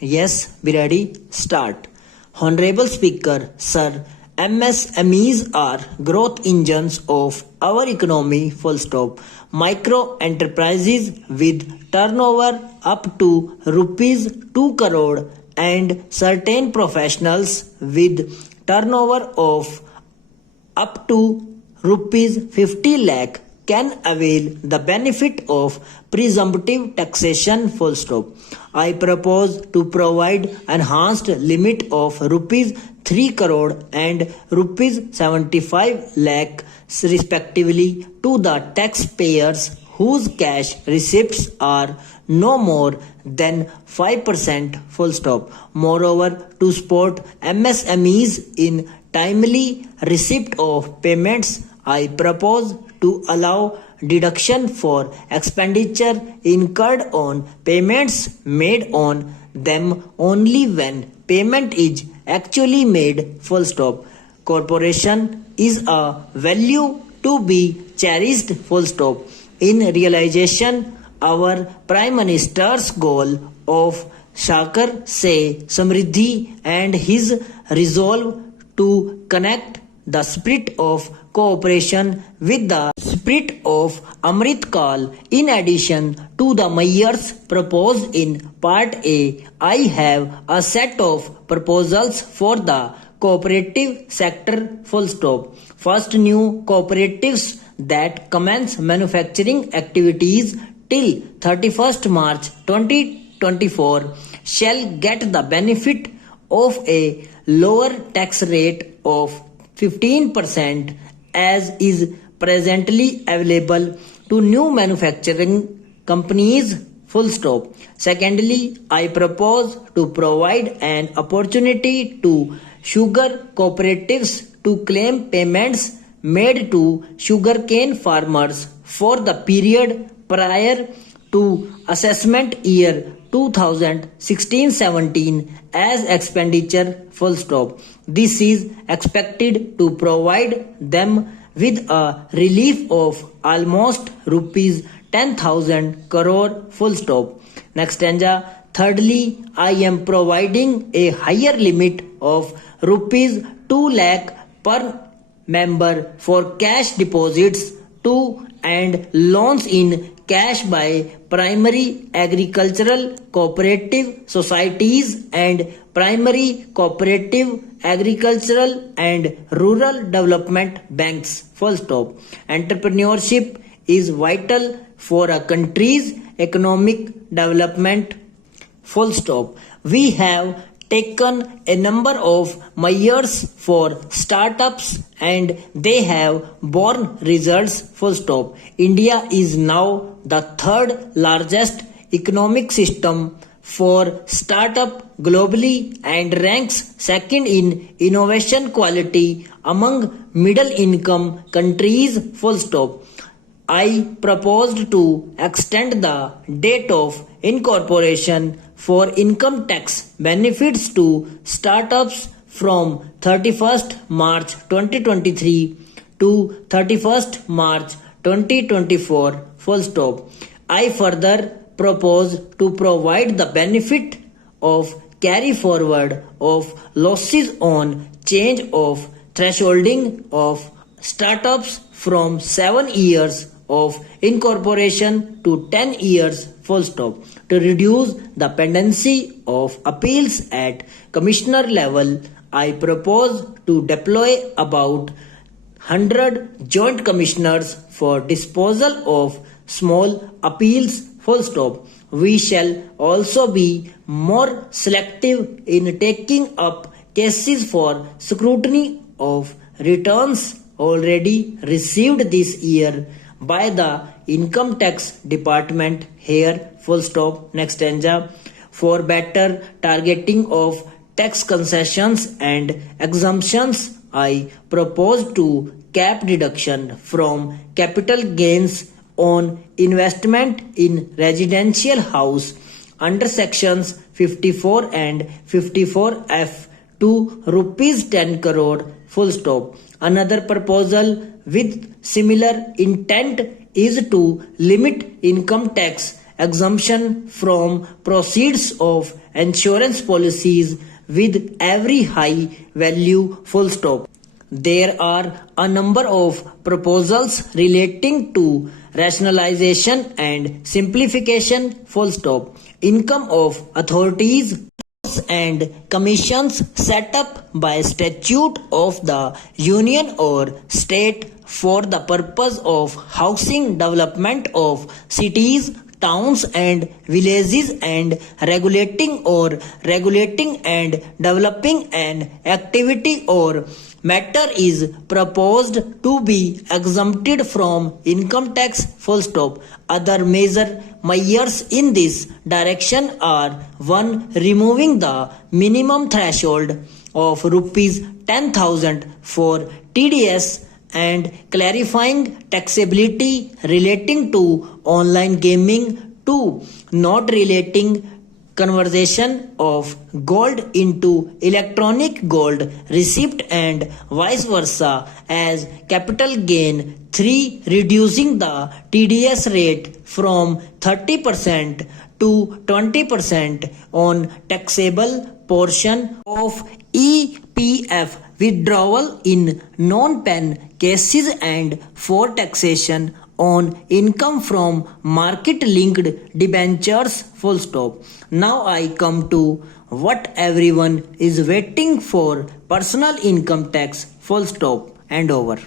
Yes, be ready, start. Honorable Speaker, Sir, MSMEs are growth engines of our economy, full stop. Micro enterprises with turnover up to rupees 2 crore and certain professionals with turnover of up to rupees 50 lakh can avail the benefit of presumptive taxation full stop. I propose to provide enhanced limit of rupees 3 crore and rupees 75 lakh respectively to the taxpayers whose cash receipts are no more than 5% full stop. Moreover, to support MSMEs in timely receipt of payments, I propose to allow deduction for expenditure incurred on payments made on them only when payment is actually made full stop. Corporation is a value to be cherished full stop. In realization, our Prime Minister's goal of Shakar Se Samriddhi and his resolve to connect the spirit of cooperation with the spirit of Amrit Kal. In addition to the measures proposed in Part A, I have a set of proposals for the cooperative sector full stop. First, new cooperatives that commence manufacturing activities till 31st March 2024 shall get the benefit of a lower tax rate of 15% as is presently available to new manufacturing companies full stop. Secondly, I propose to provide an opportunity to sugar cooperatives to claim payments made to sugarcane farmers for the period prior to assessment year 2016-17 as expenditure full stop. This is expected to provide them with a relief of almost rupees 10,000 crore full stop. Next stanza. Thirdly, I am providing a higher limit of rupees 2 lakh per member for cash deposits to and loans in cash by primary agricultural cooperative societies and primary cooperative agricultural and rural development banks full stop. Entrepreneurship is vital for a country's economic development full stop. We have taken a number of measures for startups and they have borne results full stop. India is now the third largest economic system for startup globally and ranks second in innovation quality among middle income countries full stop. I proposed to extend the date of incorporation for income tax benefits to startups from 31st March 2023 to 31st March 2024 full stop. I further propose to provide the benefit of carry forward of losses on change of thresholding of startups from 7 years of incorporation to 10 years full stop. To reduce the pendency of appeals at commissioner level, I propose to deploy about 100 joint commissioners for disposal of small appeals full stop. We shall also be more selective in taking up cases for scrutiny of returns already received this year by the income tax department here full stop. Next stanza. For better targeting of tax concessions and exemptions, I propose to cap deduction from capital gains on investment in residential house under sections 54 and 54F to rupees 10 crore full stop. Another proposal with similar intent is to limit income tax exemption from proceeds of insurance policies with every high value full stop. There are a number of proposals relating to rationalization and simplification full stop. Income of authorities and commissions set up by statute of the union or state for the purpose of housing development of cities, towns and villages and regulating and developing an activity or matter is proposed to be exempted from income tax full stop. Other major measures in this direction are: 1. Removing the minimum threshold of rupees 10,000 for TDS and clarifying taxability relating to online gaming. 2. Not relating conversion of gold into electronic gold receipt and vice versa as capital gain. 3. Reducing the TDS rate from 30% to 20% on taxable portion of EPF withdrawal in non-PAN cases and for taxation on income from market-linked debentures full stop. Now I come to what everyone is waiting for: personal income tax full stop and over.